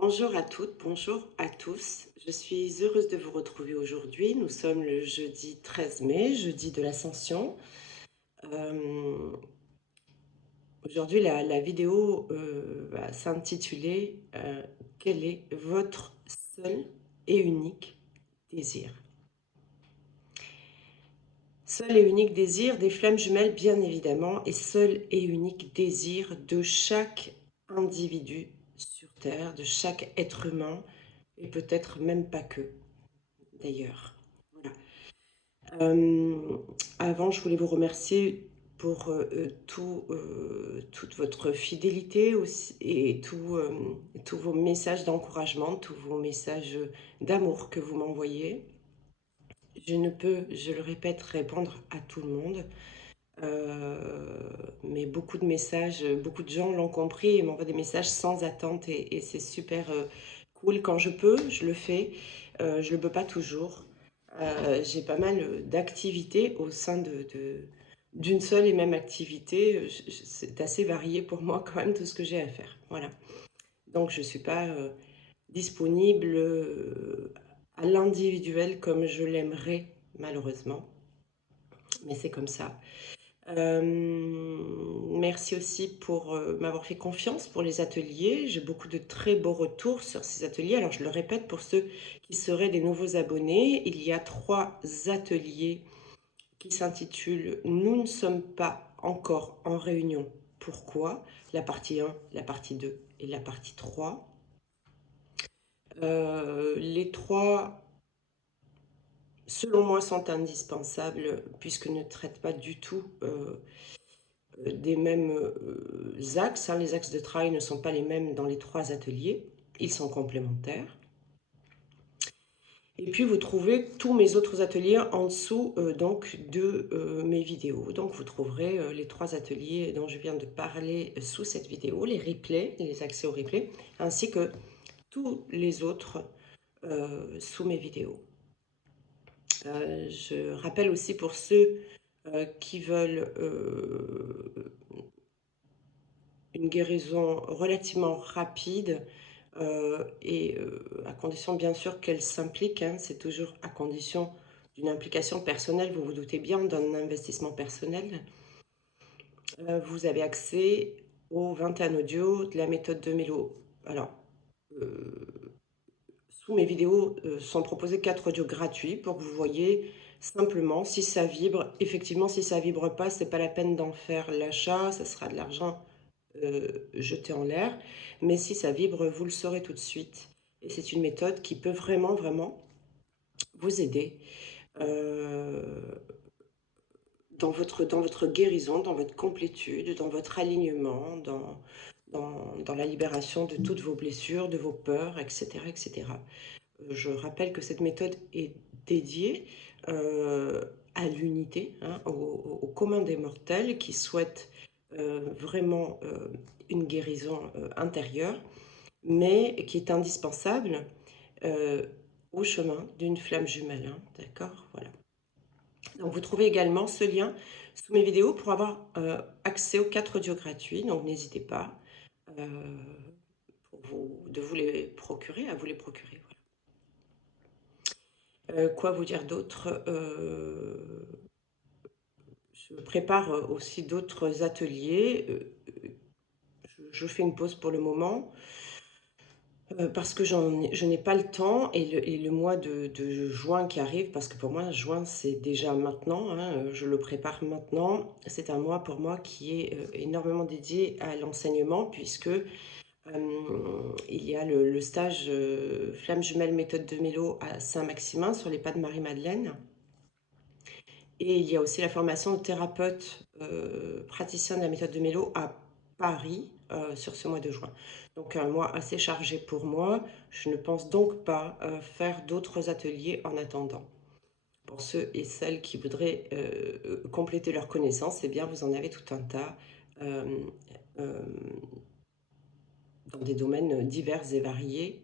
Bonjour à toutes, bonjour à tous. Je suis heureuse de vous retrouver aujourd'hui. Nous sommes le jeudi 13 mai, jeudi de l'Ascension. Euh, Aujourd'hui, la vidéo va s'intituler Quel est votre seul et unique désir? Seul et unique désir des flammes jumelles, bien évidemment, et seul et unique désir de chaque individu sur Terre, de chaque être humain, et peut-être même pas que, d'ailleurs. Voilà. Euh, Avant, je voulais vous remercier pour toute votre fidélité aussi, et tous vos messages d'encouragement, tous vos messages d'amour que vous m'envoyez. Je ne peux, je le répète, répondre à tout le monde, mais beaucoup de messages, beaucoup de gens l'ont compris et m'envoient des messages sans attente et c'est super cool. Quand je peux, je le fais. Je ne le peux pas toujours. J'ai pas mal d'activités au sein d'une seule et même activité. C'est assez varié pour moi quand même tout ce que j'ai à faire. Voilà. Donc je ne suis pas disponible à l'individuel comme je l'aimerais malheureusement. Mais c'est comme ça. Merci aussi pour m'avoir fait confiance pour les ateliers. J'ai beaucoup de très beaux retours sur ces ateliers. Alors je le répète pour ceux qui seraient des nouveaux abonnés, il y a 3 ateliers qui s'intitulent Nous ne sommes pas encore en réunion. Pourquoi? La partie 1, la partie 2 et la partie 3. Les 3, selon moi, sont indispensables puisque ne traitent pas du tout des mêmes axes. Hein. Les axes de travail ne sont pas les mêmes dans les 3 ateliers. Ils sont complémentaires. Et puis vous trouvez tous mes autres ateliers en dessous donc de mes vidéos. Donc vous trouverez les 3 ateliers dont je viens de parler sous cette vidéo, les replays, les accès aux replays, ainsi que tous les autres sous mes vidéos. Je rappelle aussi pour ceux qui veulent une guérison relativement rapide et à condition bien sûr qu'elle s'implique, hein, c'est toujours à condition d'une implication personnelle, vous vous doutez bien, d'un investissement personnel. Vous avez accès aux 21 audios de la méthode de Mélo. Alors, sous mes vidéos sont proposés 4 audios gratuits pour que vous voyez simplement si ça vibre. Effectivement, si ça vibre pas, c'est pas la peine d'en faire l'achat, ça sera de l'argent jeté en l'air. Mais si ça vibre, vous le saurez tout de suite. Et c'est une méthode qui peut vraiment, vraiment vous aider dans votre guérison, dans votre complétude, dans votre alignement, dans la libération de toutes vos blessures, de vos peurs, etc. etc. Je rappelle que cette méthode est dédiée à l'unité, hein, au commun des mortels qui souhaitent vraiment une guérison intérieure, mais qui est indispensable euh, au chemin d'une flamme jumelle. Hein, d'accord. Voilà. Donc vous trouvez également ce lien sous mes vidéos pour avoir accès aux 4 audios gratuits. Donc n'hésitez pas euh, de vous les procurer, à vous les procurer. Voilà. Quoi vous dire d'autre? Je prépare aussi d'autres ateliers. Je fais une pause pour le moment. Parce que je n'ai pas le temps et le mois de juin qui arrive, parce que pour moi, juin, c'est déjà maintenant, hein, je le prépare maintenant. C'est un mois pour moi qui est énormément dédié à l'enseignement, puisque il y a le stage Flamme Jumelle Méthode de Mélo à Saint-Maximin, sur les pas de Marie-Madeleine. Et il y a aussi la formation de thérapeute praticien de la méthode de Mélo à Paris sur ce mois de juin. Donc un mois assez chargé pour moi. Je ne pense donc pas faire d'autres ateliers en attendant. Pour ceux et celles qui voudraient compléter leurs connaissances, eh bien vous en avez tout un tas euh, euh, dans des domaines divers et variés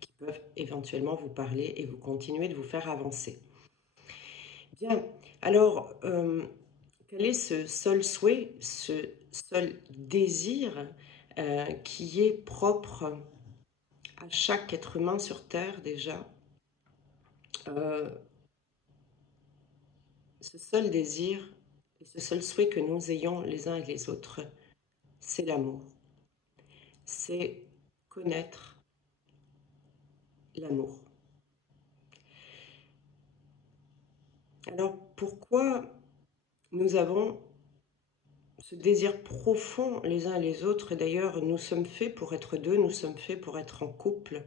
qui peuvent éventuellement vous parler et vous continuer de vous faire avancer. Bien, alors, quel est ce seul souhait, ce seul désir qui est propre à chaque être humain sur Terre déjà, euh, ce seul désir et ce seul souhait que nous ayons les uns et les autres, c'est l'amour. C'est connaître l'amour. Alors pourquoi nous avons ce désir profond les uns et les autres? Et d'ailleurs, nous sommes faits pour être deux, nous sommes faits pour être en couple.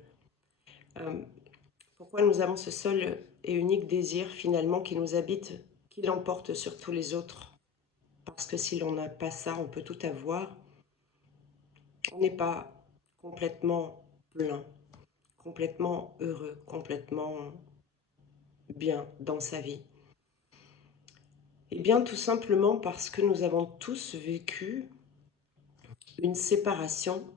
Pourquoi nous avons ce seul et unique désir finalement qui nous habite, qui l'emporte sur tous les autres? Parce que si l'on n'a pas ça, on peut tout avoir. On n'est pas complètement plein, complètement heureux, complètement bien dans sa vie. Eh bien, tout simplement parce que nous avons tous vécu une séparation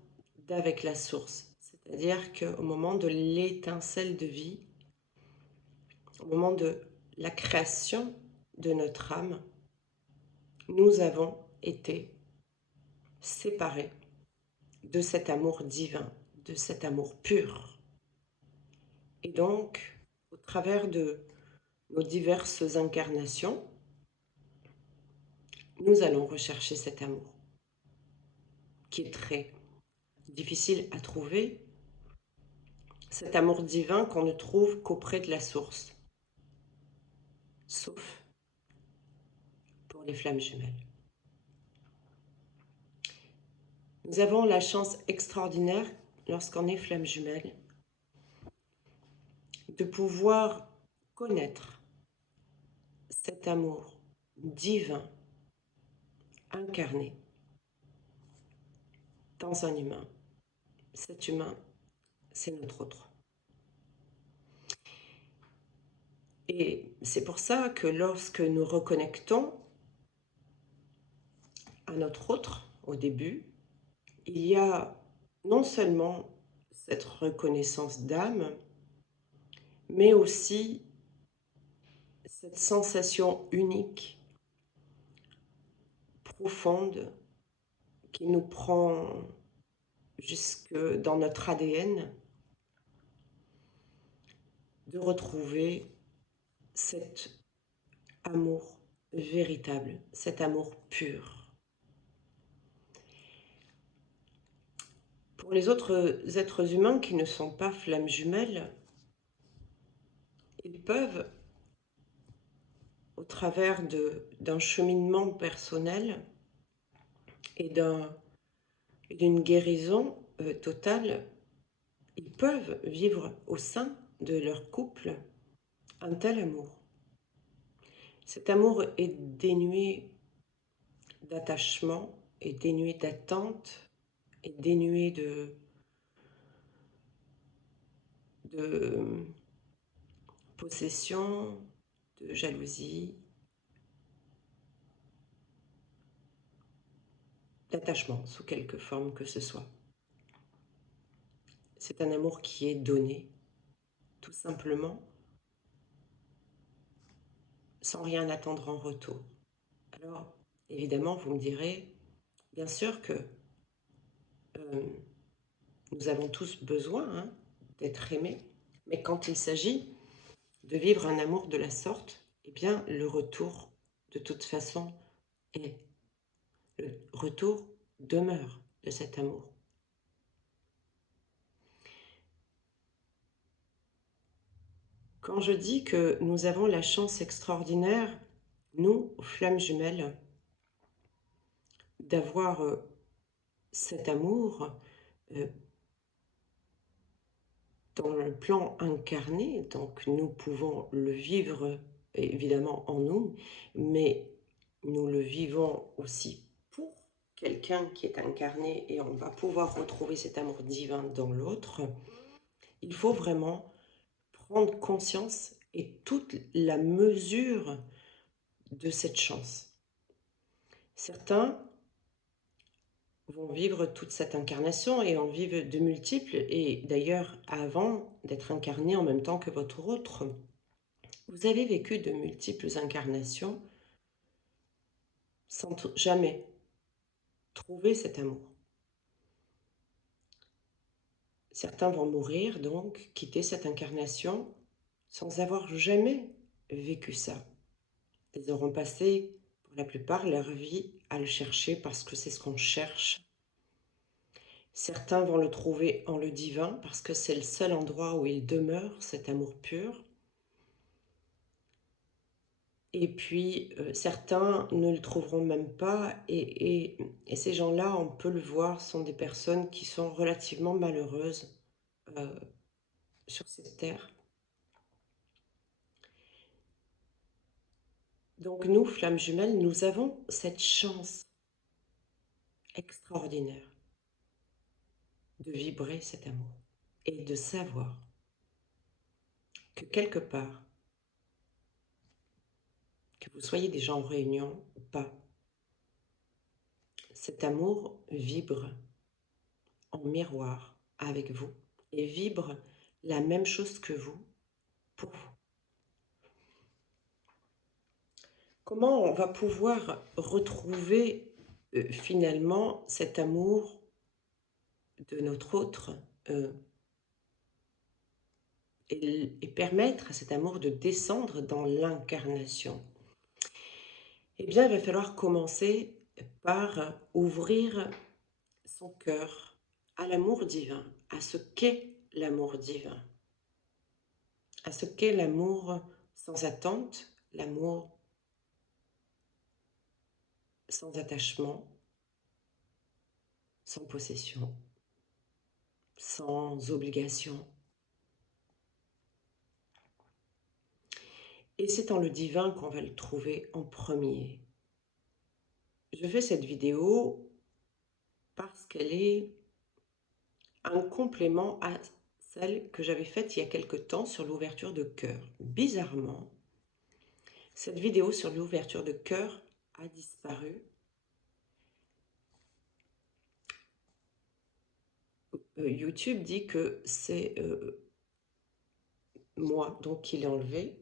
d'avec la source. C'est-à-dire qu'au moment de l'étincelle de vie, au moment de la création de notre âme, nous avons été séparés de cet amour divin, de cet amour pur. Et donc, au travers de nos diverses incarnations, nous allons rechercher cet amour, qui est très difficile à trouver, cet amour divin qu'on ne trouve qu'auprès de la source, sauf pour les flammes jumelles. Nous avons la chance extraordinaire, lorsqu'on est flamme jumelle, de pouvoir connaître cet amour divin incarné dans un humain. Cet humain, c'est notre autre. Et c'est pour ça que lorsque nous reconnectons à notre autre au début, il y a non seulement cette reconnaissance d'âme, mais aussi cette sensation unique, profonde, qui nous prend jusque dans notre ADN, de retrouver cet amour véritable, cet amour pur. Pour les autres êtres humains qui ne sont pas flammes jumelles, ils peuvent, au travers d'un cheminement personnel et d'une guérison totale, ils peuvent vivre au sein de leur couple un tel amour. Cet amour est dénué d'attachement, est dénué d'attente, est dénué de possession, de jalousie, d'attachement sous quelque forme que ce soit. C'est un amour qui est donné, tout simplement, sans rien attendre en retour. Alors, évidemment, vous me direz, bien sûr que nous avons tous besoin d'être aimés, mais quand il s'agit de vivre un amour de la sorte, eh bien, le retour, de toute façon, est. Le retour demeure de cet amour. Quand je dis que nous avons la chance extraordinaire, nous, flammes jumelles, d'avoir cet amour dans le plan incarné, donc nous pouvons le vivre évidemment en nous, mais nous le vivons aussi pour quelqu'un qui est incarné et on va pouvoir retrouver cet amour divin dans l'autre. Il faut vraiment prendre conscience et toute la mesure de cette chance. Certains vont vivre toute cette incarnation et en vivent de multiples, et d'ailleurs avant d'être incarné en même temps que votre autre, vous avez vécu de multiples incarnations sans jamais trouver cet amour. Certains vont mourir, donc quitter cette incarnation sans avoir jamais vécu ça. Ils auront passé, pour la plupart, leur vie à le chercher parce que c'est ce qu'on cherche. Certains vont le trouver en le divin parce que c'est le seul endroit où il demeure, cet amour pur. Et puis, certains ne le trouveront même pas. Et ces gens-là, on peut le voir, sont des personnes qui sont relativement malheureuses euh, sur cette terre. Donc nous, flammes jumelles, nous avons cette chance extraordinaire de vibrer cet amour et de savoir que quelque part, que vous soyez déjà en réunion ou pas, cet amour vibre en miroir avec vous et vibre la même chose que vous pour vous. Comment on va pouvoir retrouver finalement cet amour de notre autre et permettre à cet amour de descendre dans l'incarnation? Eh bien, il va falloir commencer par ouvrir son cœur à l'amour divin, à ce qu'est l'amour divin, à ce qu'est l'amour sans attente, l'amour sans attachement, sans possession, sans obligation. Et c'est en le divin qu'on va le trouver en premier. Je fais cette vidéo parce qu'elle est un complément à celle que j'avais faite il y a quelque temps sur l'ouverture de cœur. Bizarrement, cette vidéo sur l'ouverture de cœur a disparu. YouTube dit que c'est moi, donc qui l'ai enlevé.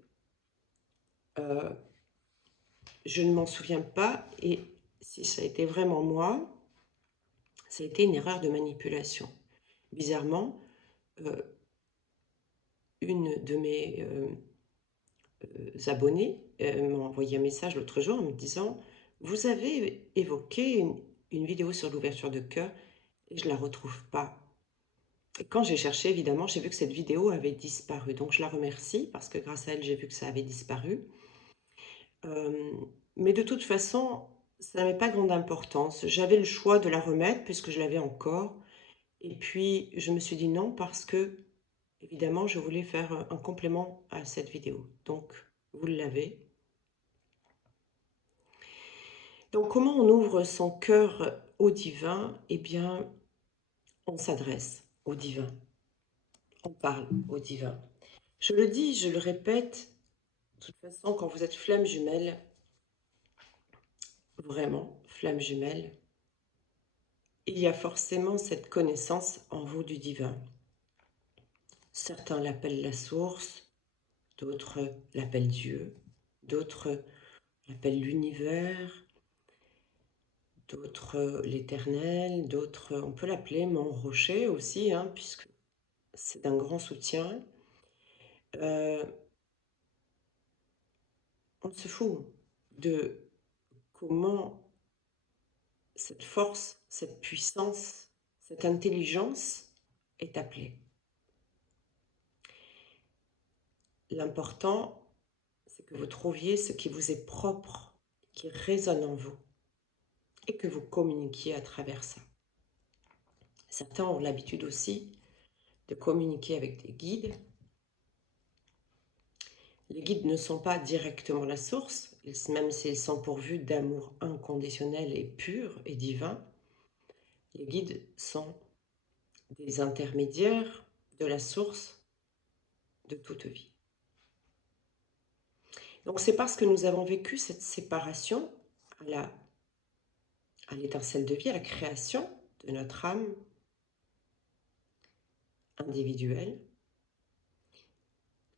Je ne m'en souviens pas, et si ça a été vraiment moi, ça a été une erreur de manipulation. Bizarrement, une de mes abonnés m'a envoyé un message l'autre jour en me disant « Vous avez évoqué une vidéo sur l'ouverture de cœur et je ne la retrouve pas. » Et quand j'ai cherché, évidemment, j'ai vu que cette vidéo avait disparu. Donc je la remercie parce que grâce à elle, j'ai vu que ça avait disparu. Mais de toute façon, ça n'avait pas grande importance. J'avais le choix de la remettre puisque je l'avais encore. Et puis, je me suis dit non parce que, évidemment, je voulais faire un complément à cette vidéo. Donc, vous l'avez. Donc, comment on ouvre son cœur au divin? Eh bien, on s'adresse au divin. On parle au divin. Je le dis, je le répète, de toute façon, quand vous êtes flamme jumelle, vraiment flamme jumelle, il y a forcément cette connaissance en vous du divin. Certains l'appellent la source, d'autres l'appellent Dieu, d'autres l'appellent l'univers, d'autres l'éternel, d'autres, on peut l'appeler mon rocher aussi, hein, puisque c'est d'un grand soutien. On se fout de comment cette force, cette puissance, cette intelligence est appelée. L'important, c'est que vous trouviez ce qui vous est propre, qui résonne en vous, et que vous communiquiez à travers ça. Certains ont l'habitude aussi de communiquer avec des guides. Les guides ne sont pas directement la source, même s'ils sont pourvus d'amour inconditionnel et pur et divin. Les guides sont des intermédiaires de la source de toute vie. Donc c'est parce que nous avons vécu cette séparation à l'étincelle de vie, à la création de notre âme individuelle,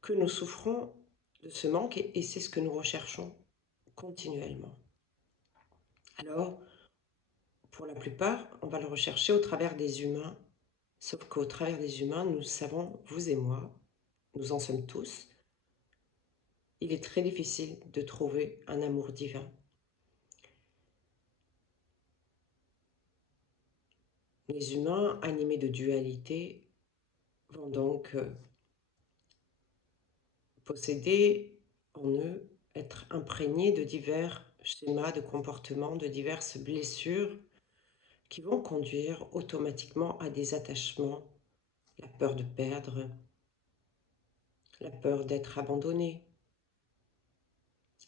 que nous souffrons de ce manque et c'est ce que nous recherchons continuellement. Alors, pour la plupart, on va le rechercher au travers des humains Sauf qu'au travers des humains, nous savons, vous et moi, nous en sommes tous, il est très difficile de trouver un amour divin. Les humains, animés de dualité, vont donc posséder en eux, être imprégnés de divers schémas de comportement, de diverses blessures qui vont conduire automatiquement à des attachements, la peur de perdre, la peur d'être abandonné.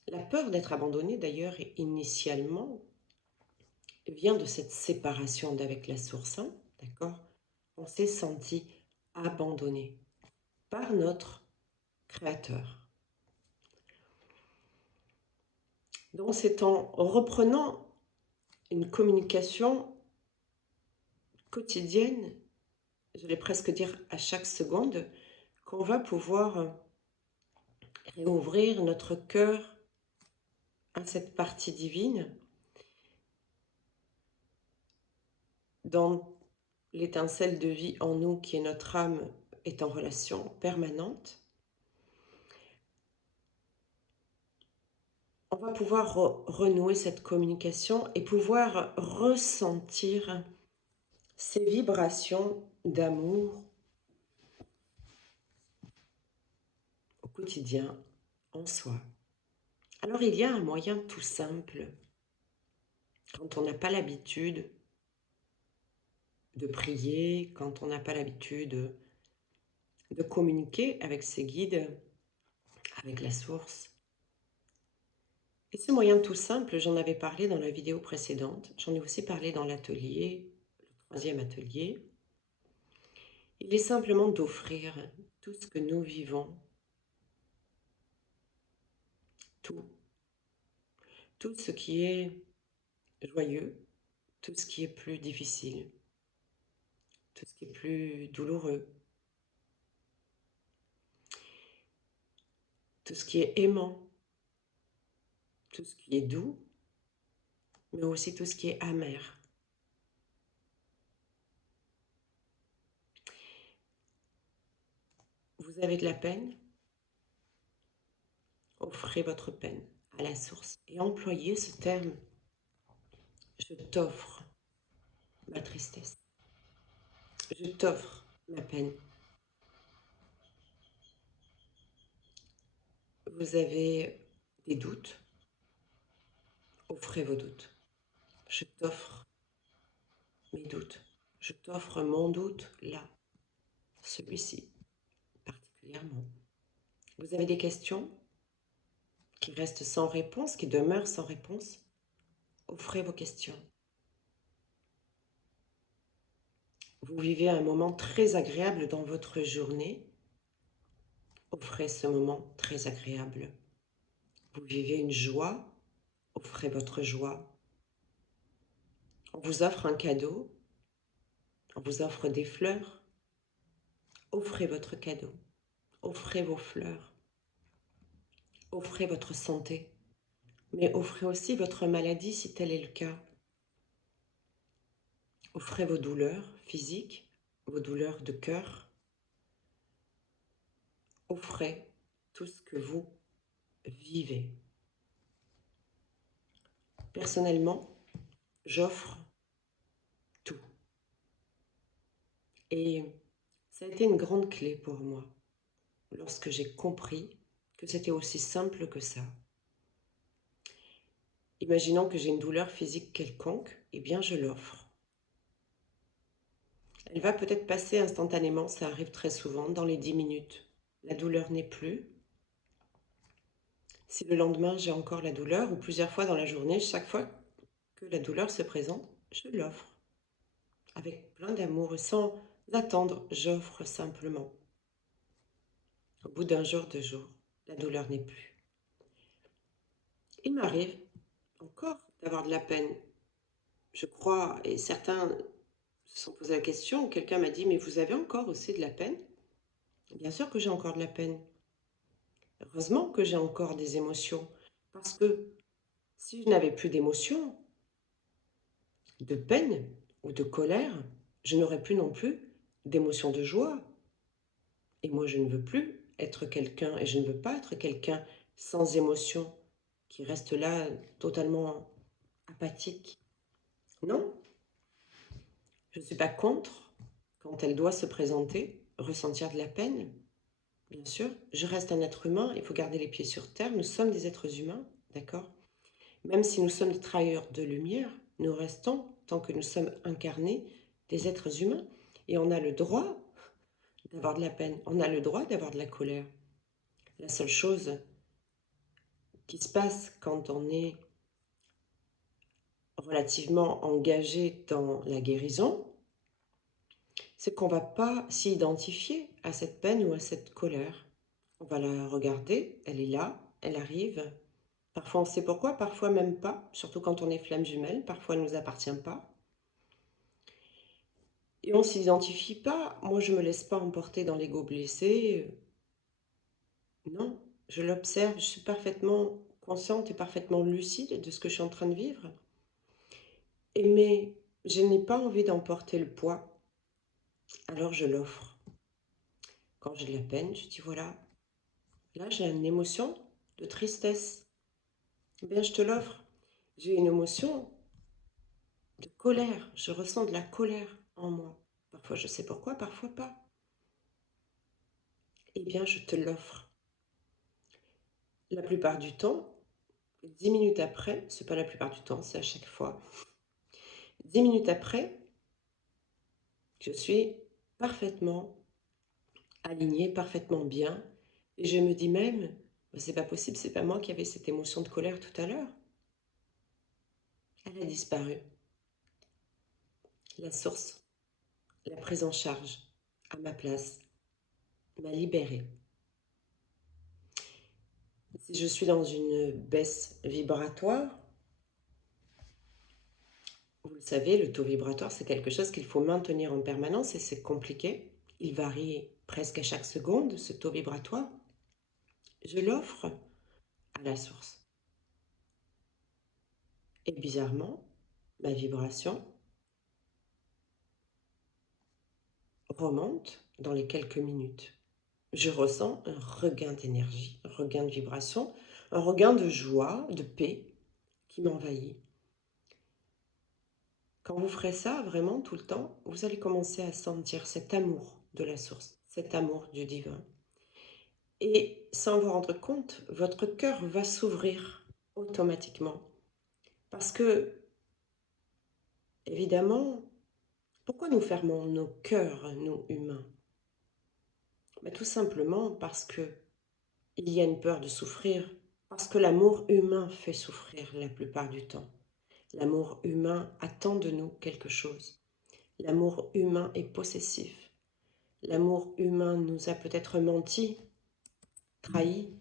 La peur d'être abandonné, d'ailleurs, initialement, vient de cette séparation d'avec la source, hein, d'accord? On s'est senti abandonné par notre Créateur. Donc c'est en reprenant une communication quotidienne, je vais presque dire à chaque seconde, qu'on va pouvoir réouvrir notre cœur à cette partie divine dans l'étincelle de vie en nous qui est notre âme est en relation permanente. On va pouvoir renouer cette communication et pouvoir ressentir ces vibrations d'amour au quotidien en soi. Alors il y a un moyen tout simple, quand on n'a pas l'habitude de prier, quand on n'a pas l'habitude de communiquer avec ses guides, avec la source. Et ce moyen tout simple, j'en avais parlé dans la vidéo précédente, j'en ai aussi parlé dans l'atelier, le 3e atelier. Il est simplement d'offrir tout ce que nous vivons, tout ce qui est joyeux, tout ce qui est plus difficile, tout ce qui est plus douloureux, tout ce qui est aimant, tout ce qui est doux, mais aussi tout ce qui est amer. Vous avez de la peine? Offrez votre peine à la source et employez ce terme. Je t'offre ma tristesse. Je t'offre ma peine. Vous avez des doutes? Offrez vos doutes. Je t'offre mes doutes. Je t'offre mon doute là, celui-ci particulièrement. Vous avez des questions qui restent sans réponse, qui demeurent sans réponse? Offrez vos questions. Vous vivez un moment très agréable dans votre journée. Offrez ce moment très agréable. Vous vivez une joie. Offrez votre joie. On vous offre un cadeau. On vous offre des fleurs. Offrez votre cadeau. Offrez vos fleurs. Offrez votre santé. Mais offrez aussi votre maladie si tel est le cas. Offrez vos douleurs physiques, vos douleurs de cœur. Offrez tout ce que vous vivez. Personnellement, j'offre tout. Et ça a été une grande clé pour moi lorsque j'ai compris que c'était aussi simple que ça. Imaginons que j'ai une douleur physique quelconque, eh bien je l'offre. Elle va peut-être passer instantanément, ça arrive très souvent, dans les 10 minutes. La douleur n'est plus. Si le lendemain j'ai encore la douleur, ou plusieurs fois dans la journée, chaque fois que la douleur se présente, je l'offre. Avec plein d'amour, sans attendre, j'offre simplement. Au bout d'un jour, 2 jours, la douleur n'est plus. Il m'arrive encore d'avoir de la peine. Je crois, et certains se sont posé la question, quelqu'un m'a dit, mais vous avez encore aussi de la peine? Bien sûr que j'ai encore de la peine. Heureusement que j'ai encore des émotions, parce que si je n'avais plus d'émotions, de peine ou de colère, je n'aurais plus non plus d'émotions de joie. Et moi, je ne veux plus être quelqu'un, et je ne veux pas être quelqu'un sans émotion, qui reste là totalement apathique. Non, je ne suis pas contre quand elle doit se présenter, ressentir de la peine, bien sûr. Je reste un être humain, il faut garder les pieds sur terre, nous sommes des êtres humains, d'accord? Même si nous sommes des travailleurs de lumière, nous restons, tant que nous sommes incarnés, des êtres humains. Et on a le droit d'avoir de la peine, on a le droit d'avoir de la colère. La seule chose qui se passe quand on est relativement engagé dans la guérison, c'est qu'on ne va pas s'identifier à cette peine ou à cette colère. On va la regarder, elle est là, elle arrive. Parfois on sait pourquoi, parfois même pas, surtout quand on est flamme jumelle, parfois elle ne nous appartient pas. Et on ne s'identifie pas, moi je ne me laisse pas emporter dans l'ego blessé. Non, je l'observe, je suis parfaitement consciente et parfaitement lucide de ce que je suis en train de vivre. Mais je n'ai pas envie d'emporter le poids, alors je l'offre. Quand j'ai de la peine, je dis voilà, là j'ai une émotion de tristesse. Eh bien, je te l'offre. J'ai une émotion de colère. Je ressens de la colère en moi. Parfois je sais pourquoi, parfois pas. Eh bien, je te l'offre. La plupart du temps, 10 minutes après, c'est pas la plupart du temps, c'est à chaque fois. 10 minutes après, je suis parfaitement alignée, parfaitement bien. Et je me dis même, c'est pas possible, c'est pas moi qui avais cette émotion de colère tout à l'heure. Elle a disparu. La source, la prise en charge, à ma place, m'a libérée. Si je suis dans une baisse vibratoire, vous le savez, le taux vibratoire, c'est quelque chose qu'il faut maintenir en permanence et c'est compliqué. Il varie presque à chaque seconde, ce taux vibratoire. Je l'offre à la source. Et bizarrement, ma vibration remonte dans les quelques minutes. Je ressens un regain d'énergie, un regain de vibration, un regain de joie, de paix qui m'envahit. Quand vous ferez ça vraiment tout le temps, vous allez commencer à sentir cet amour de la source, cet amour du divin. Et sans vous rendre compte, votre cœur va s'ouvrir automatiquement. Parce que, évidemment, pourquoi nous fermons nos cœurs, nous humains? Mais tout simplement parce que il y a une peur de souffrir, parce que l'amour humain fait souffrir la plupart du temps. L'amour humain attend de nous quelque chose. L'amour humain est possessif. L'amour humain nous a peut-être menti, trahi,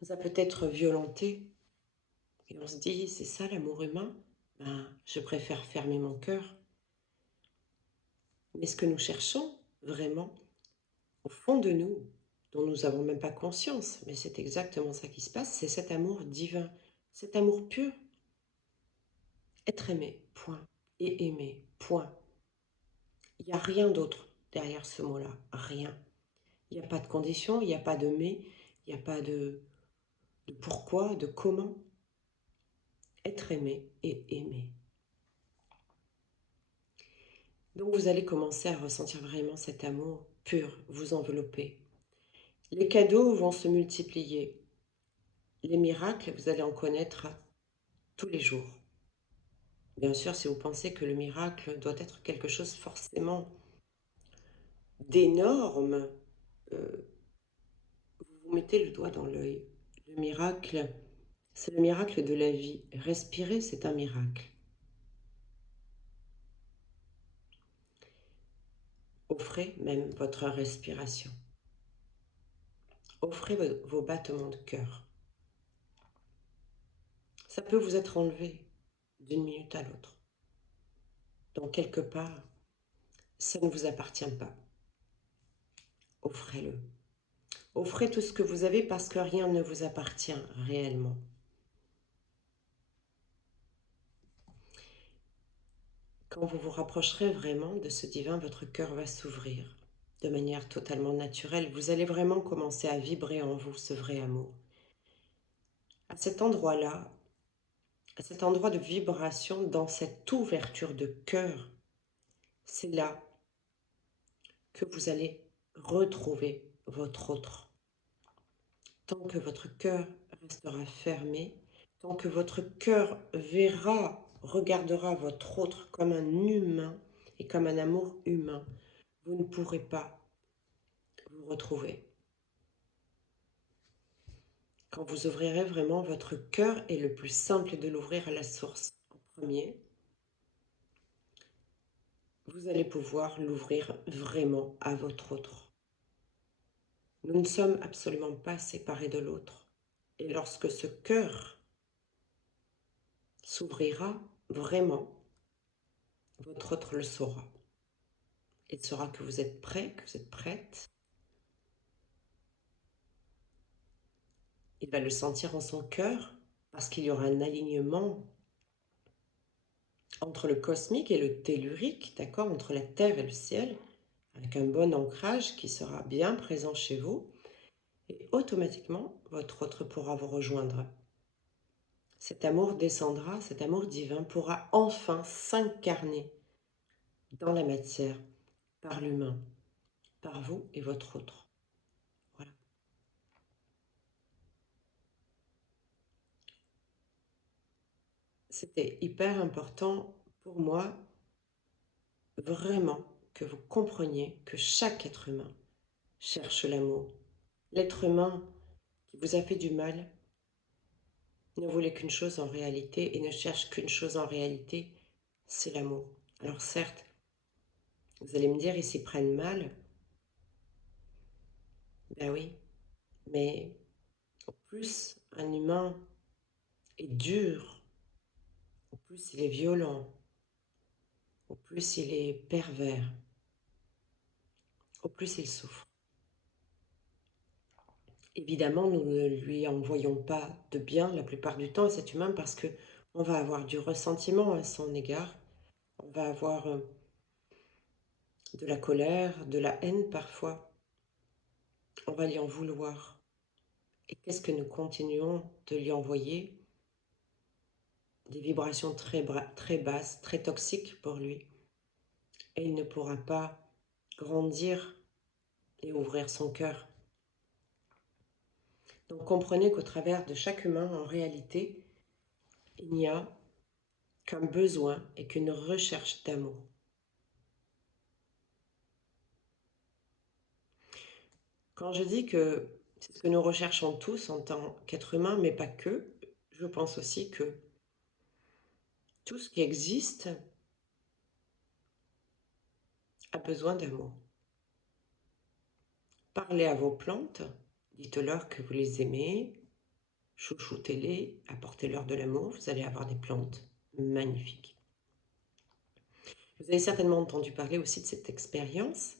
nous a peut-être violenté. Et on se dit, c'est ça l'amour humain? Ben, je préfère fermer mon cœur. Mais ce que nous cherchons vraiment, au fond de nous, dont nous n'avons même pas conscience, mais c'est exactement ça qui se passe, c'est cet amour divin, cet amour pur. Être aimé, point. Et aimer, point. Il n'y a rien d'autre derrière ce mot-là, rien. Il n'y a pas de condition, il n'y a pas de mais, il n'y a pas de pourquoi, de comment. Être aimé et aimer. Donc vous allez commencer à ressentir vraiment cet amour pur vous envelopper. Les cadeaux vont se multiplier. Les miracles, vous allez en connaître tous les jours. Bien sûr, si vous pensez que le miracle doit être quelque chose forcément d'énorme, vous mettez le doigt dans l'œil. Le miracle, c'est le miracle de la vie. Respirer, c'est un miracle. Offrez même votre respiration. Offrez vos battements de cœur. Ça peut vous être enlevé d'une minute à l'autre. Donc quelque part, ça ne vous appartient pas. Offrez-le. Offrez tout ce que vous avez parce que rien ne vous appartient réellement. Quand vous vous rapprocherez vraiment de ce divin, votre cœur va s'ouvrir de manière totalement naturelle. Vous allez vraiment commencer à vibrer en vous ce vrai amour. À cet endroit-là, à cet endroit de vibration, dans cette ouverture de cœur, c'est là que vous allez retrouver votre autre. Tant que votre cœur restera fermé, tant que votre cœur regardera votre autre comme un humain et comme un amour humain, vous ne pourrez pas vous retrouver. Quand vous ouvrirez vraiment votre cœur, et le plus simple est de l'ouvrir à la source en premier, vous allez pouvoir l'ouvrir vraiment à votre autre. Nous ne sommes absolument pas séparés de l'autre. Et lorsque ce cœur s'ouvrira vraiment, votre autre le saura. Il saura que vous êtes prêt, que vous êtes prête. Il va le sentir en son cœur parce qu'il y aura un alignement entre le cosmique et le tellurique, d'accord, entre la terre et le ciel, avec un bon ancrage qui sera bien présent chez vous. Et automatiquement, votre autre pourra vous rejoindre. Cet amour descendra, cet amour divin pourra enfin s'incarner dans la matière, par l'humain, par vous et votre autre. Voilà. C'était hyper important pour moi, vraiment, que vous compreniez que chaque être humain cherche l'amour. L'être humain qui vous a fait du mal ne voulait qu'une chose en réalité et ne cherche qu'une chose en réalité, c'est l'amour. Alors certes, vous allez me dire, ils s'y prennent mal. Ben oui, mais au plus un humain est dur, au plus il est violent, au plus il est pervers, au plus il souffre. Évidemment, nous ne lui envoyons pas de bien la plupart du temps à cet humain parce que on va avoir du ressentiment à son égard, on va avoir de la colère, de la haine parfois, on va lui en vouloir. Et qu'est-ce que nous continuons de lui envoyer? Des vibrations très basses, très toxiques pour lui. Et il ne pourra pas grandir et ouvrir son cœur. Donc comprenez qu'au travers de chaque humain, en réalité, il n'y a qu'un besoin et qu'une recherche d'amour. Quand je dis que c'est ce que nous recherchons tous en tant qu'être humain, mais pas que, je pense aussi que tout ce qui existe a besoin d'amour. Parlez à vos plantes, dites-leur que vous les aimez, chouchoutez-les, apportez-leur de l'amour, vous allez avoir des plantes magnifiques. Vous avez certainement entendu parler aussi de cette expérience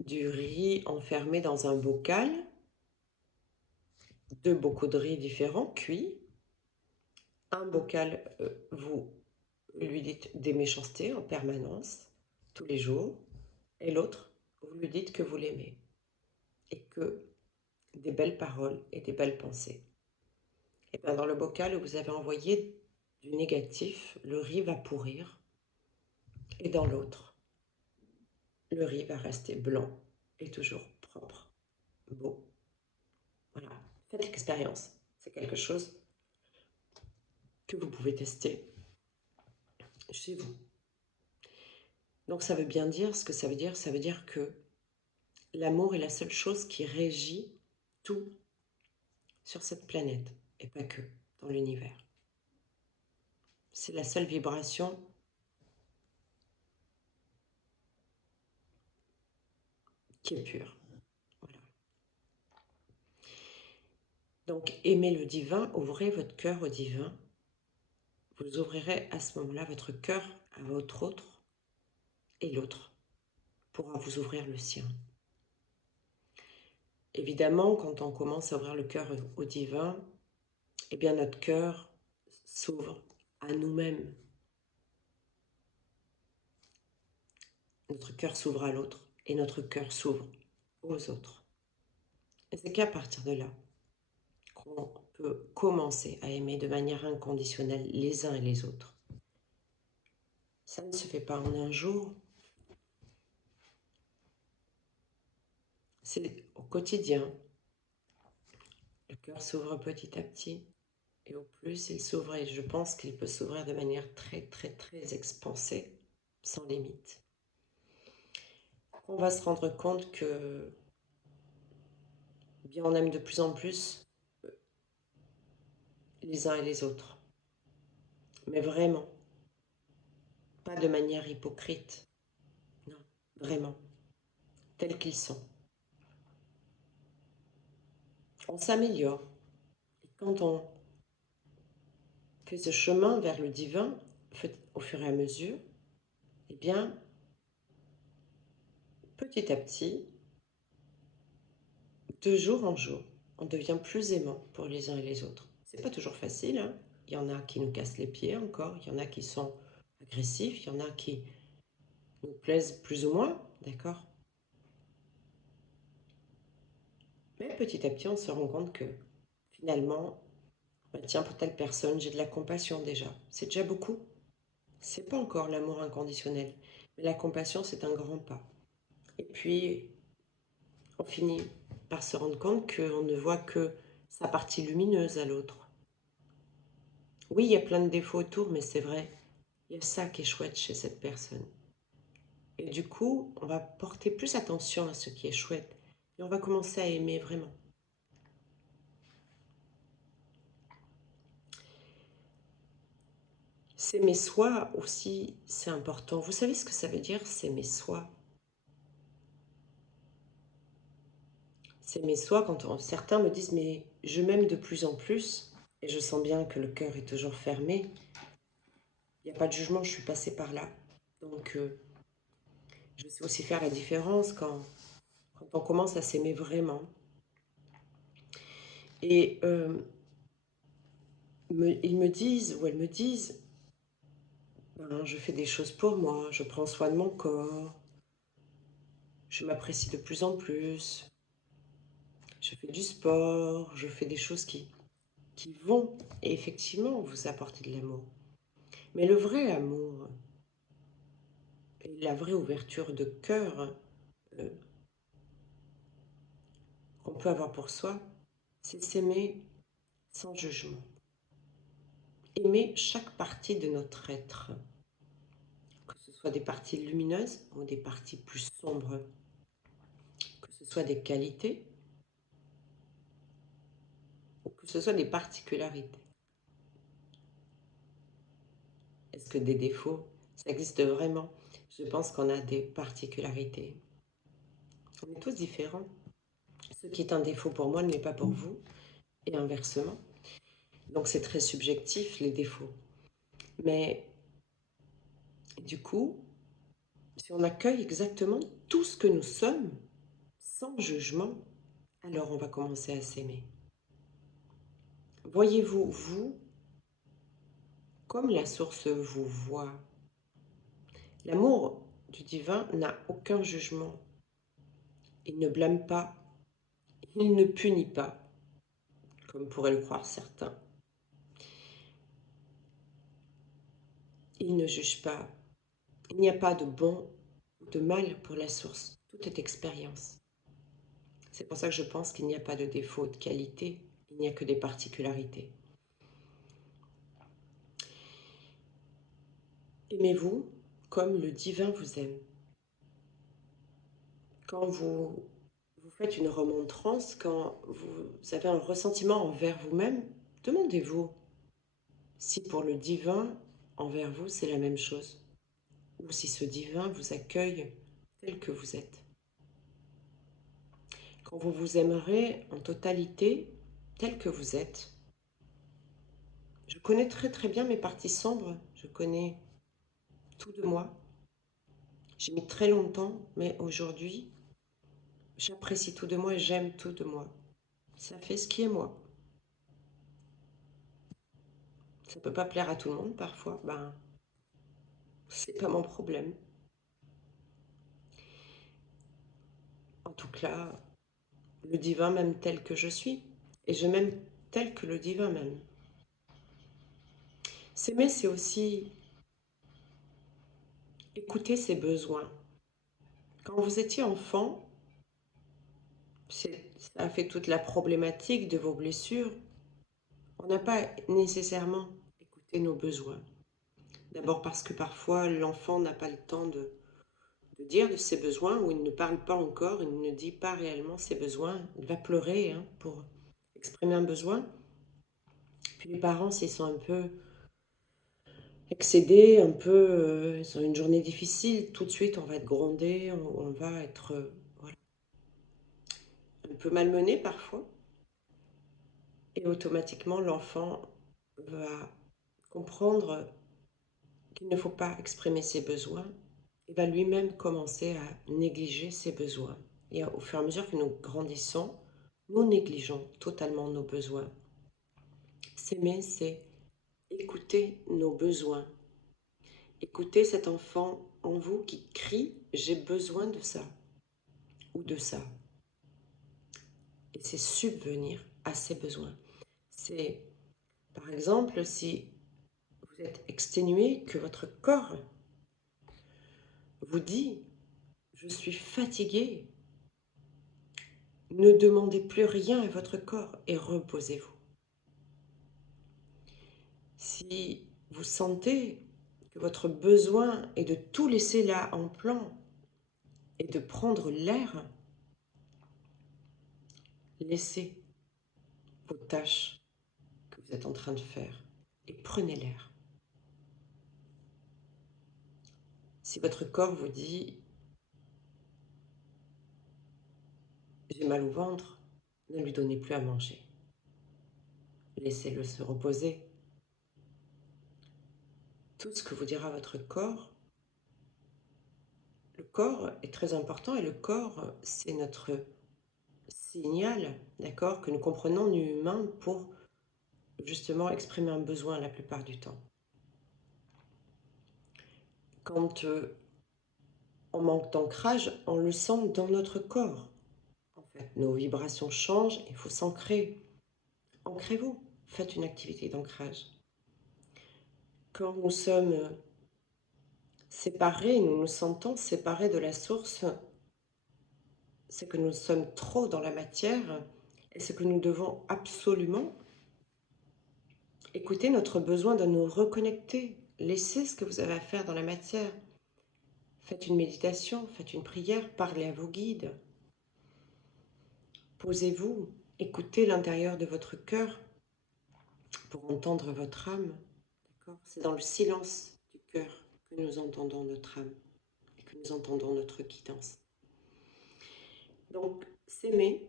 du riz enfermé dans un bocal, deux bocaux de riz différents, cuits. Un bocal, vous lui dites des méchancetés en permanence, tous les jours, et l'autre, vous lui dites que vous l'aimez, et que des belles paroles et des belles pensées. Et bien dans le bocal où vous avez envoyé du négatif, le riz va pourrir, et dans l'autre, le riz va rester blanc et toujours propre, beau. Voilà, faites l'expérience. C'est quelque chose que vous pouvez tester chez vous. Donc ça veut bien dire ce que ça veut dire que l'amour est la seule chose qui régit tout sur cette planète, et pas que dans l'univers. C'est la seule vibration qui est pure. Voilà. Donc aimez le divin, ouvrez votre cœur au divin. Vous ouvrirez à ce moment-là votre cœur à votre autre, et l'autre pourra vous ouvrir le sien. Évidemment, quand on commence à ouvrir le cœur au divin, eh bien notre cœur s'ouvre à nous-mêmes. Notre cœur s'ouvre à l'autre et notre cœur s'ouvre aux autres. Et c'est qu'à partir de là qu'on peut commencer à aimer de manière inconditionnelle les uns et les autres. Ça ne se fait pas en un jour. C'est au quotidien. Le cœur s'ouvre petit à petit. Et au plus il s'ouvre, et je pense qu'il peut s'ouvrir de manière très, très, très expansée, sans limite. On va se rendre compte que bien on aime de plus en plus les uns et les autres. Mais vraiment, pas de manière hypocrite. Non, vraiment, tels qu'ils sont. On s'améliore. Et quand on fait ce chemin vers le divin, au fur et à mesure, eh bien, petit à petit, de jour en jour, on devient plus aimant pour les uns et les autres. C'est pas toujours facile, hein. Il y en a qui nous cassent les pieds encore, il y en a qui sont agressifs, il y en a qui nous plaisent plus ou moins, d'accord? Mais petit à petit, on se rend compte que finalement, bah tiens, pour telle personne, j'ai de la compassion déjà. C'est déjà beaucoup. C'est pas encore l'amour inconditionnel, mais la compassion, c'est un grand pas. Et puis, on finit par se rendre compte qu'on ne voit que sa partie lumineuse à l'autre. Oui, il y a plein de défauts autour, mais c'est vrai, il y a ça qui est chouette chez cette personne. Et du coup, on va porter plus attention à ce qui est chouette. Et on va commencer à aimer vraiment. S'aimer soi aussi, c'est important. Vous savez ce que ça veut dire, s'aimer soi? S'aimer soi, certains me disent, mais je m'aime de plus en plus, et je sens bien que le cœur est toujours fermé. Il n'y a pas de jugement, je suis passée par là. Donc, je sais aussi faire la différence quand on commence à s'aimer vraiment. Et ils me disent, ou elles me disent, ben, je fais des choses pour moi, je prends soin de mon corps, je m'apprécie de plus en plus, je fais du sport, je fais des choses qui vont effectivement vous apporter de l'amour. Mais le vrai amour, et la vraie ouverture de cœur euh, qu'on peut avoir pour soi, c'est s'aimer sans jugement. Aimer chaque partie de notre être, que ce soit des parties lumineuses ou des parties plus sombres, que ce soit des qualités ou que ce soit des particularités. Est-ce que des défauts, ça existe vraiment? Je pense qu'on a des particularités. On est tous différents. Ce qui est un défaut pour moi ne l'est pas pour vous, et inversement. Donc c'est très subjectif, les défauts. Mais du coup, si on accueille exactement tout ce que nous sommes, sans jugement, alors on va commencer à s'aimer. Voyez-vous, vous, comme la source vous voit. L'amour du divin n'a aucun jugement. Il ne blâme pas, il ne punit pas, comme pourraient le croire certains. Il ne juge pas. Il n'y a pas de bon ou de mal pour la source. Tout est expérience. C'est pour ça que je pense qu'il n'y a pas de défaut de qualité, il n'y a que des particularités. Aimez-vous comme le divin vous aime. Quand vous faites une remontrance, quand vous avez un ressentiment envers vous-même, demandez-vous si pour le divin envers vous c'est la même chose, ou si ce divin vous accueille tel que vous êtes. Quand vous vous aimerez en totalité, tel que vous êtes. Je connais très très bien mes parties sombres, je connais tout de moi. J'ai mis très longtemps, mais aujourd'hui, j'apprécie tout de moi et j'aime tout de moi. Ça fait ce qui est moi. Ça peut pas plaire à tout le monde parfois, ben c'est pas mon problème. Donc là, le divin m'aime tel que je suis. Et je m'aime tel que le divin m'aime. S'aimer, c'est aussi écouter ses besoins. Quand vous étiez enfant, ça a fait toute la problématique de vos blessures. On n'a pas nécessairement écouté nos besoins. D'abord parce que parfois l'enfant n'a pas le temps de dire de ses besoins, ou il ne parle pas encore, il ne dit pas réellement ses besoins. Il va pleurer pour exprimer un besoin. Puis les parents, s'ils sont un peu excédés, ils ont une journée difficile, tout de suite on va être grondé, on va être voilà, un peu malmené parfois. Et automatiquement l'enfant va comprendre qu'il ne faut pas exprimer ses besoins. Il va lui-même commencer à négliger ses besoins. Et au fur et à mesure que nous grandissons, nous négligeons totalement nos besoins. S'aimer, c'est écouter nos besoins. Écoutez cet enfant en vous qui crie « j'ai besoin de ça » ou de ça. Et c'est subvenir à ses besoins. C'est, par exemple, si vous êtes exténué, que votre corps vous dit « je suis fatigué », ne demandez plus rien à votre corps et reposez-vous. Si vous sentez que votre besoin est de tout laisser là en plan et de prendre l'air, laissez vos tâches que vous êtes en train de faire et prenez l'air. Si votre corps vous dit « j'ai mal au ventre », ne lui donnez plus à manger. Laissez-le se reposer. Tout ce que vous dira votre corps, le corps est très important et le corps, c'est notre signal, d'accord, que nous comprenons, nous humains, pour justement exprimer un besoin la plupart du temps. Quand on manque d'ancrage, on le sent dans notre corps. En fait, nos vibrations changent, il faut s'ancrer. Ancrez-vous, faites une activité d'ancrage. Quand nous sommes séparés, nous nous sentons séparés de la source, c'est que nous sommes trop dans la matière et c'est que nous devons absolument écouter notre besoin de nous reconnecter. Laissez ce que vous avez à faire dans la matière. Faites une méditation, faites une prière, parlez à vos guides. Posez-vous, écoutez l'intérieur de votre cœur pour entendre votre âme. C'est dans le silence du cœur que nous entendons notre âme et que nous entendons notre guidance. Donc, s'aimer,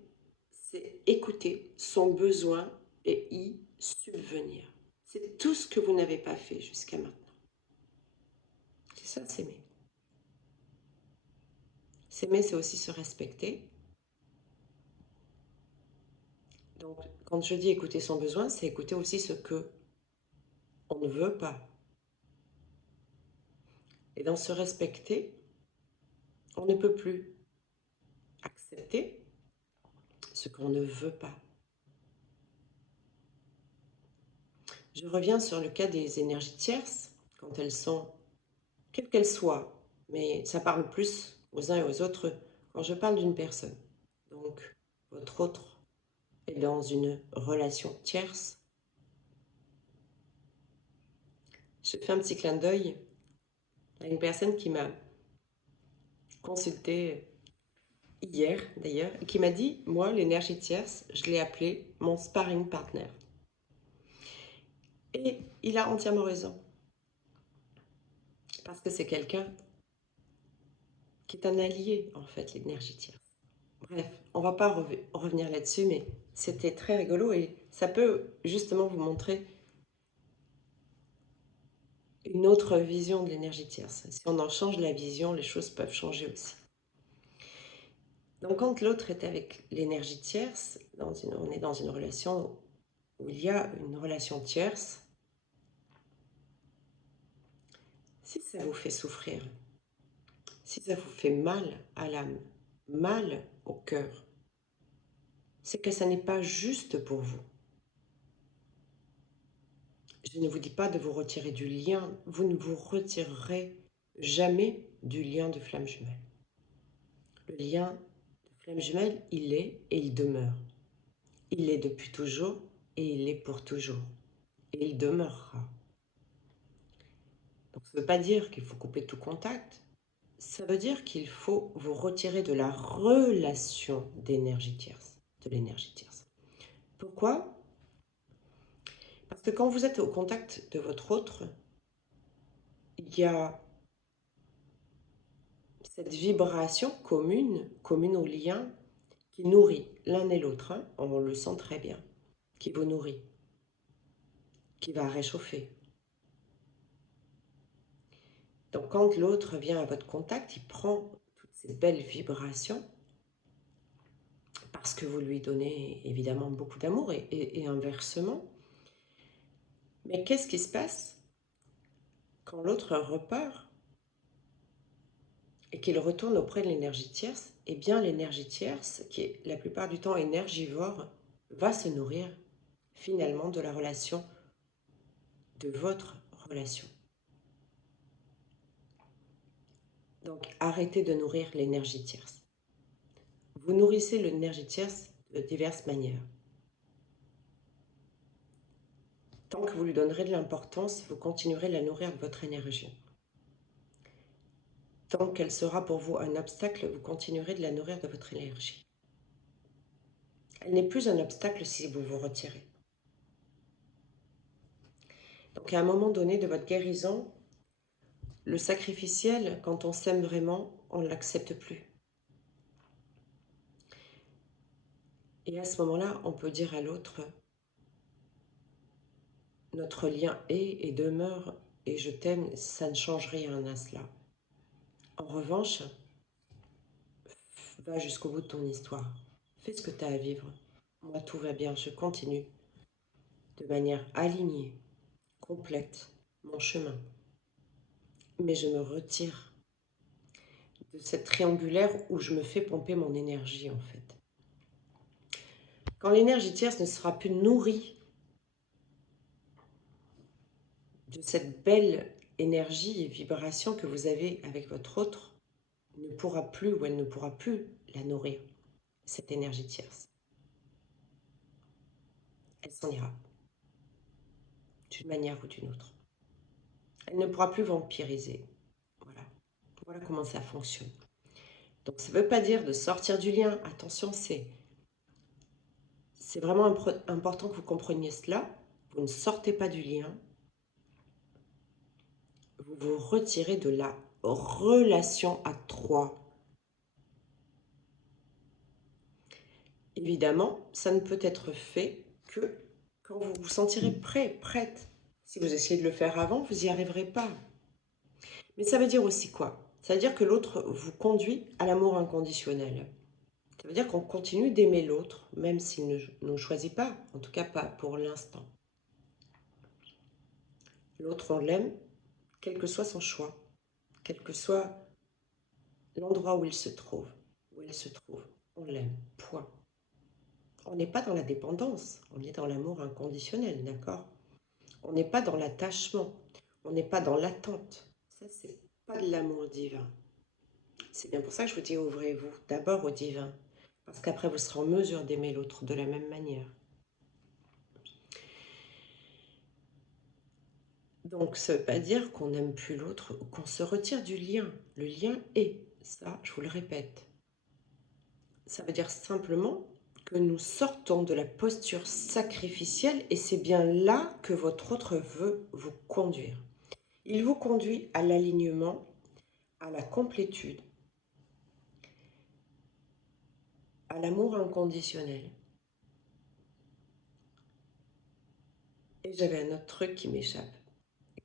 c'est écouter son besoin et y subvenir. C'est tout ce que vous n'avez pas fait jusqu'à maintenant. C'est ça, s'aimer. S'aimer, c'est aussi se respecter. Donc, quand je dis écouter son besoin, c'est écouter aussi ce que on ne veut pas. Et dans se respecter, on ne peut plus accepter ce qu'on ne veut pas. Je reviens sur le cas des énergies tierces, quand elles sont, quelles qu'elles soient, mais ça parle plus aux uns et aux autres quand je parle d'une personne. Donc, votre autre est dans une relation tierce. Je fais un petit clin d'œil à une personne qui m'a consultée hier d'ailleurs, et qui m'a dit, moi, l'énergie tierce, je l'ai appelée mon sparring partner. Et il a entièrement raison. Parce que c'est quelqu'un qui est un allié, en fait, l'énergie tierce. Bref, on ne va pas revenir là-dessus, mais c'était très rigolo et ça peut justement vous montrer une autre vision de l'énergie tierce. Si on en change la vision, les choses peuvent changer aussi. Donc quand l'autre est avec l'énergie tierce, on est dans une relation où il y a une relation tierce, si ça vous fait souffrir, si ça vous fait mal à l'âme, mal au cœur, c'est que ça n'est pas juste pour vous. Je ne vous dis pas de vous retirer du lien, vous ne vous retirerez jamais du lien de flamme jumelle. Le lien de flamme jumelle, il est et il demeure. Il est depuis toujours et il est pour toujours. Et il demeurera. Donc ça ne veut pas dire qu'il faut couper tout contact. Ça veut dire qu'il faut vous retirer de la relation d'énergie tierce, de l'énergie tierce. Pourquoi? Parce que quand vous êtes au contact de votre autre, il y a cette vibration commune au lien, qui nourrit l'un et l'autre, hein, on le sent très bien, qui vous nourrit, qui va réchauffer. Donc quand l'autre vient à votre contact, il prend toutes ces belles vibrations parce que vous lui donnez évidemment beaucoup d'amour et inversement. Mais qu'est-ce qui se passe quand l'autre repart et qu'il retourne auprès de l'énergie tierce? Eh bien l'énergie tierce, qui est la plupart du temps énergivore, va se nourrir finalement de la relation, de votre relation. Donc arrêtez de nourrir l'énergie tierce. Vous nourrissez l'énergie tierce de diverses manières. Tant que vous lui donnerez de l'importance, vous continuerez de la nourrir de votre énergie. Tant qu'elle sera pour vous un obstacle, vous continuerez de la nourrir de votre énergie. Elle n'est plus un obstacle si vous vous retirez. Donc à un moment donné de votre guérison, le sacrificiel, quand on s'aime vraiment, on ne l'accepte plus. Et à ce moment-là, on peut dire à l'autre, notre lien est et demeure, et je t'aime, ça ne change rien à cela. En revanche, va jusqu'au bout de ton histoire. Fais ce que tu as à vivre. Moi, tout va bien, je continue de manière alignée, complète, mon chemin. Mais je me retire de cette triangulaire où je me fais pomper mon énergie, en fait. Quand l'énergie tierce ne sera plus nourrie de cette belle énergie et vibration que vous avez avec votre autre, ne pourra plus ou elle ne pourra plus la nourrir, cette énergie tierce. Elle s'en ira, d'une manière ou d'une autre. Elle ne pourra plus vampiriser. Voilà. Voilà comment ça fonctionne. Donc ça ne veut pas dire de sortir du lien. Attention, c'est vraiment important que vous compreniez cela. Vous ne sortez pas du lien. Vous vous retirez de la relation à trois. Évidemment, ça ne peut être fait que quand vous vous sentirez prêt, prête. Si vous essayez de le faire avant, vous n'y arriverez pas. Mais ça veut dire aussi quoi? Ça veut dire que l'autre vous conduit à l'amour inconditionnel. Ça veut dire qu'on continue d'aimer l'autre, même s'il ne nous choisit pas, en tout cas pas pour l'instant. L'autre, on l'aime, quel que soit son choix, quel que soit l'endroit où il se trouve, où elle se trouve, on l'aime, point. On n'est pas dans la dépendance, on est dans l'amour inconditionnel, d'accord? On n'est pas dans l'attachement, on n'est pas dans l'attente. Ça, c'est pas de l'amour divin. C'est bien pour ça que je vous dis ouvrez-vous d'abord au divin, parce qu'après vous serez en mesure d'aimer l'autre de la même manière. Donc ça ne veut pas dire qu'on n'aime plus l'autre ou qu'on se retire du lien. Le lien est, ça je vous le répète. Ça veut dire simplement que nous sortons de la posture sacrificielle et c'est bien là que votre autre veut vous conduire. Il vous conduit à l'alignement, à la complétude, à l'amour inconditionnel. Et j'avais un autre truc qui m'échappe,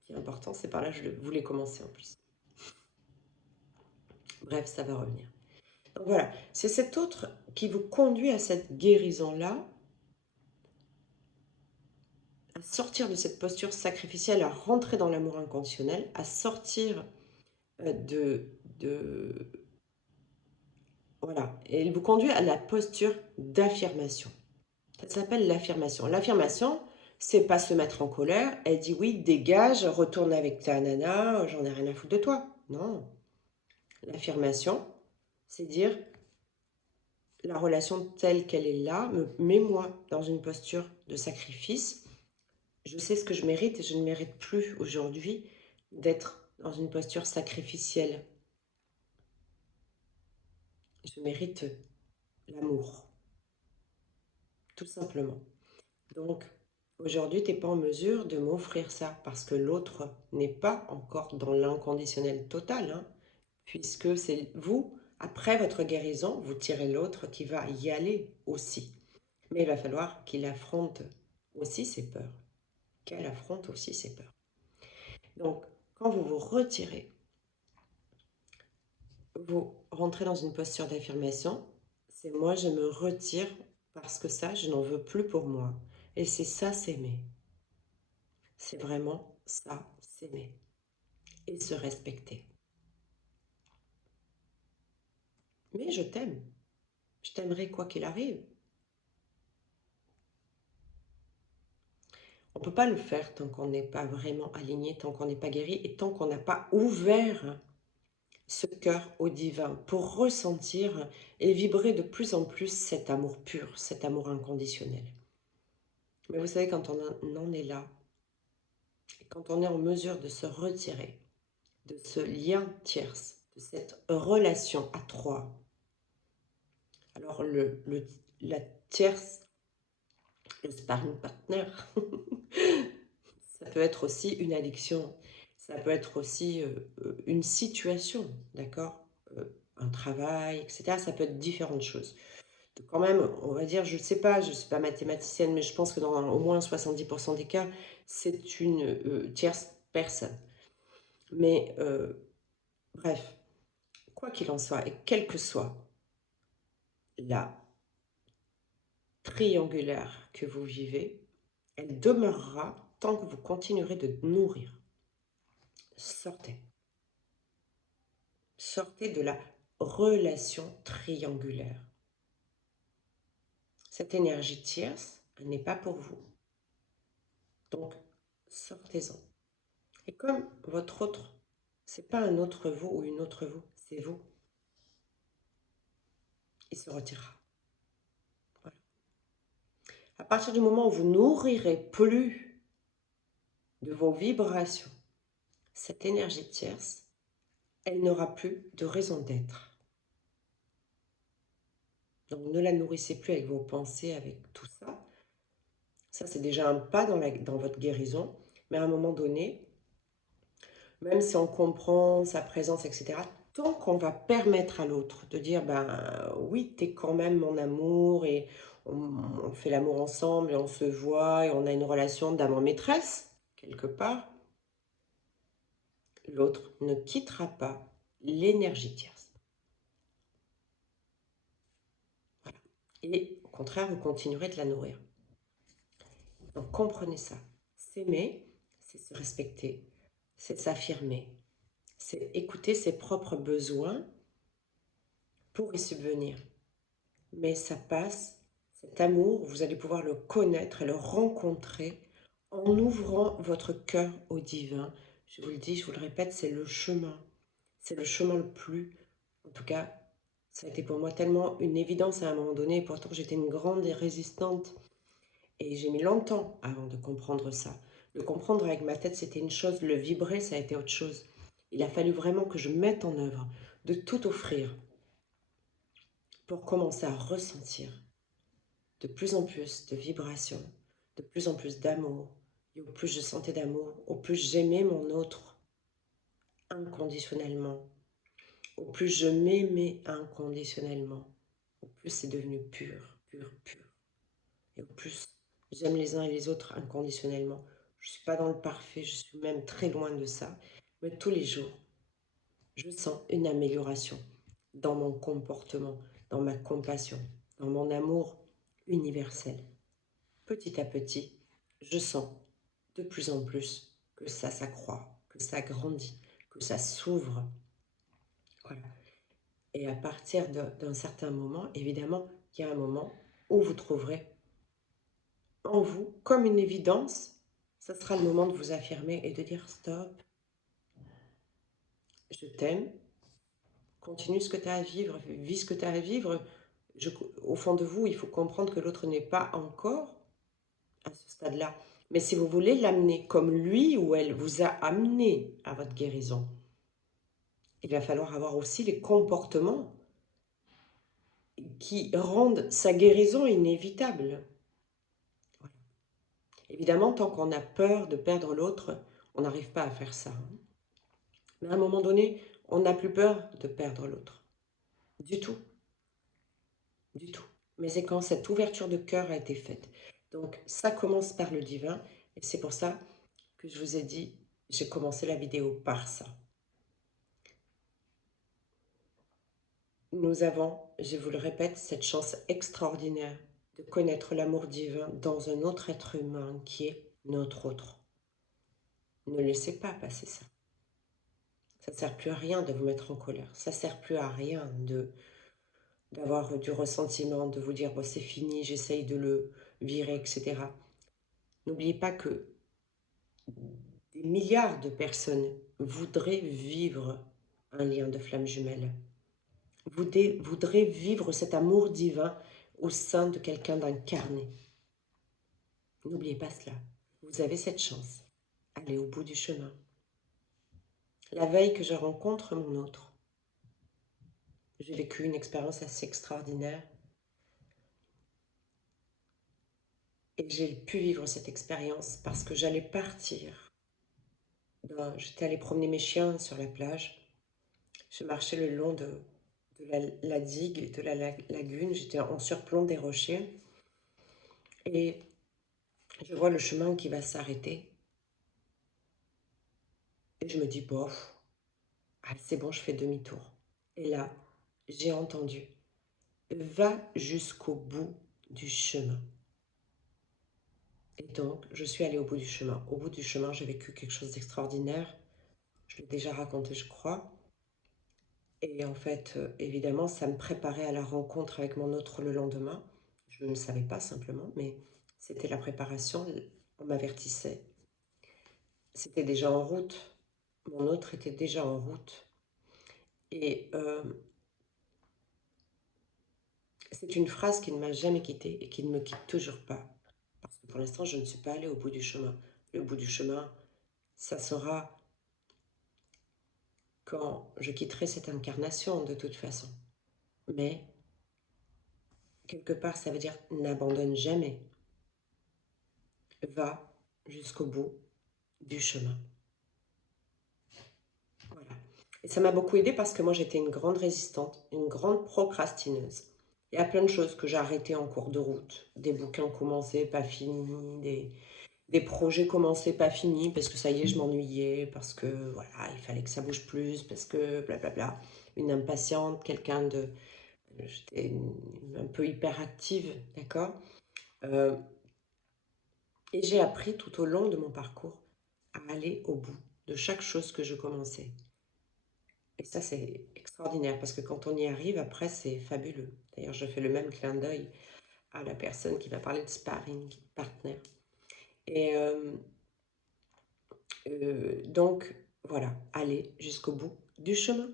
qui est important, c'est par là que je voulais commencer en plus. Bref, ça va revenir. Donc voilà, c'est cet autre qui vous conduit à cette guérison-là, à sortir de cette posture sacrificielle, à rentrer dans l'amour inconditionnel, à sortir Voilà. Et elle vous conduit à la posture d'affirmation. Ça s'appelle l'affirmation. L'affirmation, c'est pas se mettre en colère. Elle dit oui, dégage, retourne avec ta nana, j'en ai rien à foutre de toi. Non. L'affirmation, c'est dire la relation telle qu'elle est là, mets-moi dans une posture de sacrifice. Je sais ce que je mérite et je ne mérite plus aujourd'hui d'être dans une posture sacrificielle. Je mérite l'amour, tout simplement. Donc, aujourd'hui, tu n'es pas en mesure de m'offrir ça parce que l'autre n'est pas encore dans l'inconditionnel total, hein, puisque c'est vous, après votre guérison, vous tirez l'autre qui va y aller aussi. Mais il va falloir qu'il affronte aussi ses peurs, qu'elle affronte aussi ses peurs. Donc, quand vous vous retirez, vous rentrez dans une posture d'affirmation, c'est moi, je me retire parce que ça, je n'en veux plus pour moi. Et c'est ça, s'aimer. C'est vraiment ça, s'aimer et se respecter. Mais je t'aime. Je t'aimerai quoi qu'il arrive. On ne peut pas le faire tant qu'on n'est pas vraiment aligné, tant qu'on n'est pas guéri et tant qu'on n'a pas ouvert ce cœur au divin pour ressentir et vibrer de plus en plus cet amour pur, cet amour inconditionnel. Mais vous savez, quand on en est là, et quand on est en mesure de se retirer de ce lien tierce, de cette relation à trois, alors la tierce, le sparring partner, ça peut être aussi une addiction, ça peut être aussi une situation, d'accord, un travail, etc. Ça peut être différentes choses. Donc quand même, on va dire, je ne sais pas, je ne suis pas mathématicienne, mais je pense que dans au moins 70% des cas, c'est une tierce personne. Mais bref, quoi qu'il en soit, et quelle que soit la triangulaire que vous vivez, elle demeurera tant que vous continuerez de nourrir. Sortez. Sortez de la relation triangulaire. Cette énergie tierce, elle n'est pas pour vous. Donc, sortez-en. Et comme votre autre, c'est pas un autre vous ou une autre vous, c'est vous, il se retirera. Voilà. À partir du moment où vous nourrirez plus de vos vibrations, cette énergie tierce, elle n'aura plus de raison d'être. Donc ne la nourrissez plus avec vos pensées, avec tout ça. Ça, c'est déjà un pas dans votre guérison. Mais à un moment donné, même si on comprend sa présence, etc., tant qu'on va permettre à l'autre de dire, ben oui, t'es quand même mon amour et on fait l'amour ensemble et on se voit et on a une relation d'amant-maîtresse, quelque part, l'autre ne quittera pas l'énergie tierce. Voilà. Et au contraire, vous continuerez de la nourrir. Donc comprenez ça. S'aimer, c'est se respecter, c'est s'affirmer, c'est écouter ses propres besoins pour y subvenir. Mais ça passe, cet amour, vous allez pouvoir le connaître et le rencontrer en ouvrant votre cœur au divin. Je vous le dis, je vous le répète, c'est le chemin. C'est le chemin le plus... En tout cas, ça a été pour moi tellement une évidence à un moment donné. Et pourtant, j'étais une grande et résistante. Et j'ai mis longtemps avant de comprendre ça. Le comprendre avec ma tête, c'était une chose. Le vibrer, ça a été autre chose. Il a fallu vraiment que je mette en œuvre, de tout offrir pour commencer à ressentir de plus en plus de vibrations, de plus en plus d'amour. Et au plus je sentais d'amour, au plus j'aimais mon autre inconditionnellement, au plus je m'aimais inconditionnellement, au plus c'est devenu pur, pur, pur. Et au plus j'aime les uns et les autres inconditionnellement. Je ne suis pas dans le parfait, je suis même très loin de ça. Mais tous les jours, je sens une amélioration dans mon comportement, dans ma compassion, dans mon amour universel. Petit à petit, je sens de plus en plus que ça s'accroît, que ça grandit, que ça s'ouvre. Voilà. Et à partir d'un certain moment, évidemment, il y a un moment où vous trouverez en vous, comme une évidence, ça sera le moment de vous affirmer et de dire stop, je t'aime, continue ce que tu as à vivre, vis ce que tu as à vivre. Au fond de vous, il faut comprendre que l'autre n'est pas encore à ce stade-là. Mais si vous voulez l'amener comme lui ou elle vous a amené à votre guérison, il va falloir avoir aussi les comportements qui rendent sa guérison inévitable. Voilà. Évidemment, tant qu'on a peur de perdre l'autre, on n'arrive pas à faire ça. Mais à un moment donné, on n'a plus peur de perdre l'autre. Du tout. Du tout. Mais c'est quand cette ouverture de cœur a été faite. Donc ça commence par le divin. Et c'est pour ça que je vous ai dit, j'ai commencé la vidéo par ça. Nous avons, je vous le répète, cette chance extraordinaire de connaître l'amour divin dans un autre être humain qui est notre autre. Ne laissez pas passer ça. Ça ne sert plus à rien de vous mettre en colère. Ça ne sert plus à rien d'avoir du ressentiment, de vous dire bon, c'est fini, j'essaye de le virer, etc. N'oubliez pas que des milliards de personnes voudraient vivre un lien de flamme jumelle. Voudraient vivre cet amour divin au sein de quelqu'un d'incarné. N'oubliez pas cela. Vous avez cette chance. Allez au bout du chemin. La veille que je rencontre mon autre, j'ai vécu une expérience assez extraordinaire. Et j'ai pu vivre cette expérience parce que j'allais partir. J'étais allée promener mes chiens sur la plage. Je marchais le long de la digue, de la lagune. J'étais en surplomb des rochers. Et je vois le chemin qui va s'arrêter. Et je me dis, bof, c'est bon, je fais demi-tour. Et là, j'ai entendu, va jusqu'au bout du chemin. Et donc, je suis allée au bout du chemin. Au bout du chemin, j'ai vécu quelque chose d'extraordinaire. Je l'ai déjà raconté, je crois. Et en fait, évidemment, ça me préparait à la rencontre avec mon autre le lendemain. Je ne le savais pas simplement, mais c'était la préparation. On m'avertissait. C'était déjà en route. Mon autre était déjà en route. Et c'est une phrase qui ne m'a jamais quittée et qui ne me quitte toujours pas. Parce que pour l'instant, je ne suis pas allée au bout du chemin. Le bout du chemin, ça sera quand je quitterai cette incarnation de toute façon. Mais quelque part, ça veut dire n'abandonne jamais. Va jusqu'au bout du chemin. Voilà. Et ça m'a beaucoup aidé parce que moi, j'étais une grande résistante, une grande procrastineuse. Il y a plein de choses que j'ai arrêtées en cours de route. Des bouquins commencés, pas finis, des projets commencés, pas finis, parce que ça y est, je m'ennuyais, parce que voilà, il fallait que ça bouge plus, parce que blablabla. Une impatiente, quelqu'un de... J'étais un peu hyperactive, d'accord. Et j'ai appris tout au long de mon parcours à aller au bout de chaque chose que je commençais. Et ça, c'est extraordinaire, parce que quand on y arrive, après, c'est fabuleux. D'ailleurs, je fais le même clin d'œil à la personne qui va parler de sparring partner. Et donc, voilà, allez jusqu'au bout du chemin.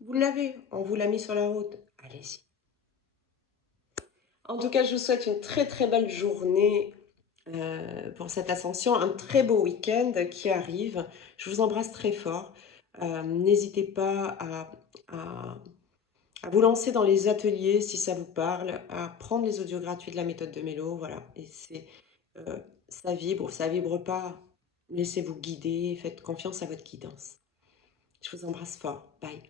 Vous l'avez, on vous l'a mis sur la route. Allez-y. En tout cas, je vous souhaite une très très belle journée pour cette ascension, un très beau week-end qui arrive. Je vous embrasse très fort. N'hésitez pas à vous lancer dans les ateliers si ça vous parle, à prendre les audios gratuits de la méthode de Mélo, voilà. Et euh, ça vibre pas. Laissez-vous guider, faites confiance à votre guidance. Je vous embrasse fort. Bye.